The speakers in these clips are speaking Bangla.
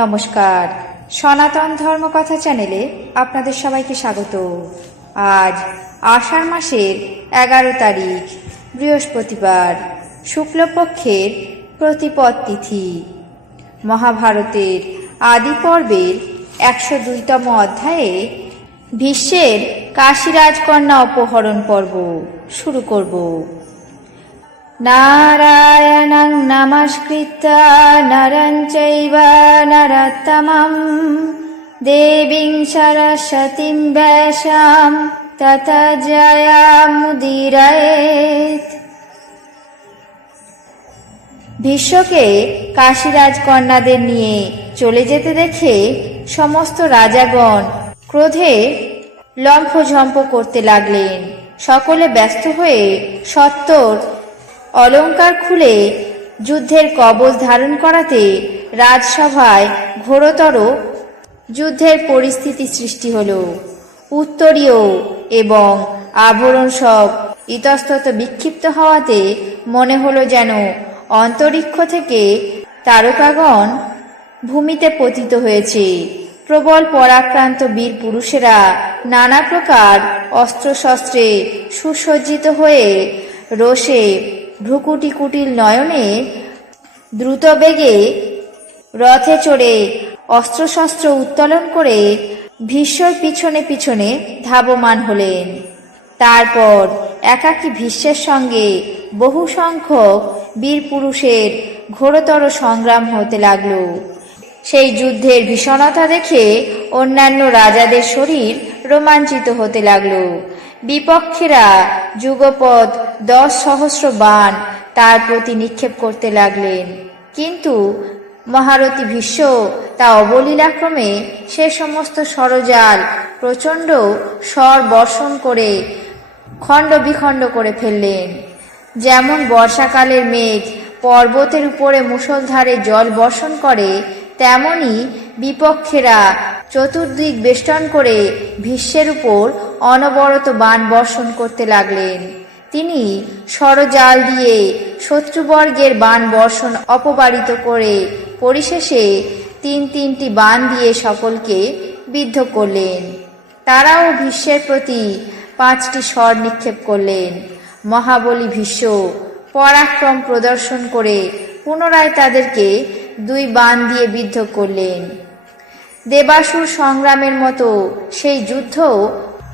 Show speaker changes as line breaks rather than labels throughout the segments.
নমস্কার। সনাতন ধর্মকথা চ্যানেলে আপনাদের সবাইকে স্বাগত। আজ আষাঢ় মাসের এগারো তারিখ, বৃহস্পতিবার, শুক্লপক্ষের প্রতিপদ তিথি। মহাভারতের আদি পর্বের একশো দুইতম অধ্যায়ে ভীষ্মের কাশীরাজকন্যা অপহরণ পর্ব শুরু করব। নারায়ণং নমস্কৃত্য নরং চৈব নরোত্তমं দেবীং সরস্বতীং ব্যাসাম তত জয়ামুদীরয়েত ভীষ্মকে কাশীরাজ কন্যাদের নিয়ে চলে যেতে দেখে সমস্ত রাজাগণ ক্রোধে লম্ফঝম্প করতে লাগলেন। সকলে ব্যস্ত হয়ে সত্তর অলংকার খুলে যুদ্ধের কবচ ধারণ করাতে রাজসভায় ঘোরতর যুদ্ধের পরিস্থিতি সৃষ্টি হল। উত্তরীয় এবং আবরণ সব ইতস্তত বিক্ষিপ্ত হওয়াতে মনে হলো যেন অন্তরিক্ষ থেকে তারকাগণ ভূমিতে পতিত হয়েছে। প্রবল পরাক্রান্ত বীর পুরুষেরা নানা প্রকার অস্ত্রশস্ত্রে সুসজ্জিত হয়ে রোষে ভ্রুকুটি কুটিল নয়নে দ্রুত বেগে রথে চড়ে অস্ত্রশস্ত্র উত্তোলন করে ভীষ্মর পিছনে পিছনে ধাবমান হলেন। তারপর একাকী ভীষ্মের সঙ্গে বহু সংখ্যক বীর পুরুষের ঘোরতর সংগ্রাম হতে লাগল। সেই যুদ্ধের ভীষণতা দেখে অন্যান্য রাজাদের শরীর রোমাঞ্চিত হতে লাগল। বিপক্ষেরা যুগপদ দশ সহস্র বাণ তার প্রতি নিক্ষেপ করতে লাগলেন। কিন্তু মহারথী ভীষ্ম তা অবলীলাক্রমে সে সমস্ত সরজাল প্রচণ্ড স্বর বর্ষণ করে খণ্ড বিখণ্ড করে ফেললেন। যেমন বর্ষাকালের মেঘ পর্বতের উপরে মুষলধারে জল বর্ষণ করে, তেমনি বিপক্ষেরা চতুর্দিক বেষ্টন করে ভীষ্মের উপর অনবরত বান বর্ষণ করতে লাগলেন। তিনি সরজাল দিয়ে শত্রুবর্গের বান বর্ষণ অপবারিত করে পরিশেষে তিন তিনটি বাণ দিয়ে সকলকে বিদ্ধ করলেন। তারাও ভীষ্মের প্রতি পাঁচটি স্বর নিক্ষেপ করলেন। মহাবলী ভীষ্ম পরাক্রম প্রদর্শন করে পুনরায় তাদেরকে দুই বাণ দিয়ে বিদ্ধ করলেন। দেবাসুর সংগ্রামের মতো সেই যুদ্ধ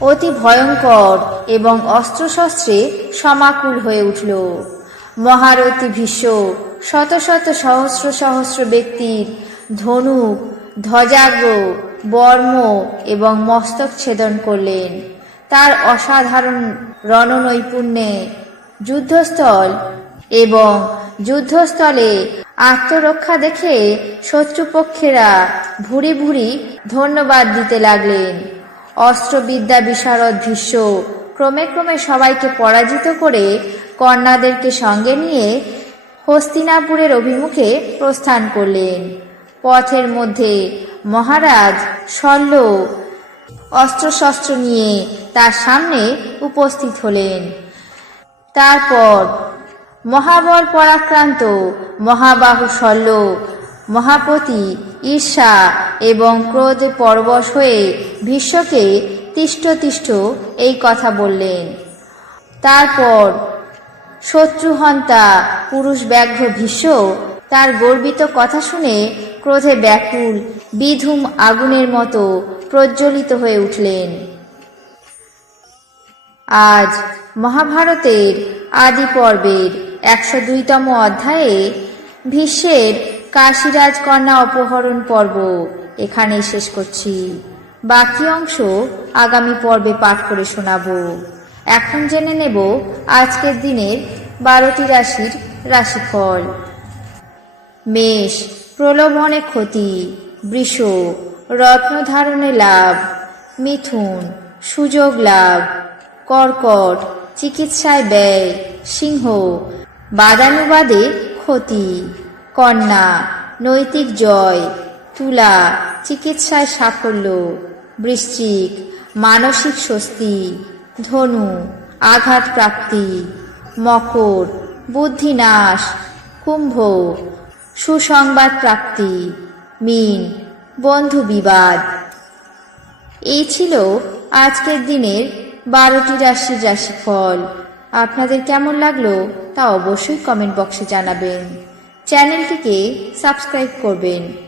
অতি ভয়ঙ্কর এবং অস্ত্রশস্ত্রে সমাকুল হয়ে উঠল। মহারথী ভীষ্ম, শত শত সহস্র সহস্র ব্যক্তির ধনুক, ধ্বজাগ্র, বর্ম এবং মস্তক ছেদন করলেন। তার অসাধারণ রণনৈপুণ্যে যুদ্ধস্থল এবং যুদ্ধস্থলে আত্মরক্ষা দেখে শত্রুপক্ষেরা ভুরি ভুরি ধন্যবাদ দিতে লাগলেন। অস্ত্রবিদ্যা বিশারদ ভীষ্ম। ক্রমে ক্রমে সবাইকে পরাজিত করে কন্যাদেরকে সঙ্গে নিয়ে হস্তিনাপুরের অভিমুখে প্রস্থান করলেন। পথের মধ্যে মহারাজ শল্য অস্ত্রশস্ত্র নিয়ে তার সামনে উপস্থিত হলেন। তারপর মহাবল পরাক্রান্ত মহাবাহু শল্য মহাপতি ঈর্ষা এবং ক্রোধে পরবশ হয়ে ভীষ্মকে তিষ্ঠ তিষ্ঠ এই কথা বললেন। তারপর শত্রুহন্তা পুরুষ ব্যাঘ্র ভীষ্ম। তার গর্বিত কথা শুনে ক্রোধে ব্যাকুল, বিধুম আগুনের মতো প্রজ্বলিত হয়ে উঠলেন। আজ মহাভারতের আদি পর্বের একশো দুইতম অধ্যায়ে ভীষ্মের কাশীরাজ কন্যা অপহরণ পর্ব। এখানেই শেষ করছি। বাকি অংশ আগামী পর্বে পাঠ করে শোনাবো। এখন জেনে নেব আজকের দিনের বারোটি রাশির রাশিফল। মেষ প্রলোভনে ক্ষতি। বৃষ, রত্ন ধারণে লাভ। মিথুন, সুযোগ লাভ। কর্কট, চিকিৎসায় ব্যয়। সিংহ, বাদানুবাদে ক্ষতি। কন্যা, নৈতিক জয়। তুলা, চিকিৎসায় সাফল্য, বৃশ্চিক, মানসিক স্বস্তি, ধনু, আঘাত প্রাপ্তি, মকর, বুদ্ধিনাশ, কুম্ভ, সুসংবাদ প্রাপ্তি, মিন, বন্ধু বিবাদ। এই ছিল আজকের দিনের বারোটি রাশির রাশিফল। আপনাদের কেমন লাগল তা অবশ্যই কমেন্ট বক্সে জানাবেন। চ্যানেলটিকে সাবস্ক্রাইব করবেন।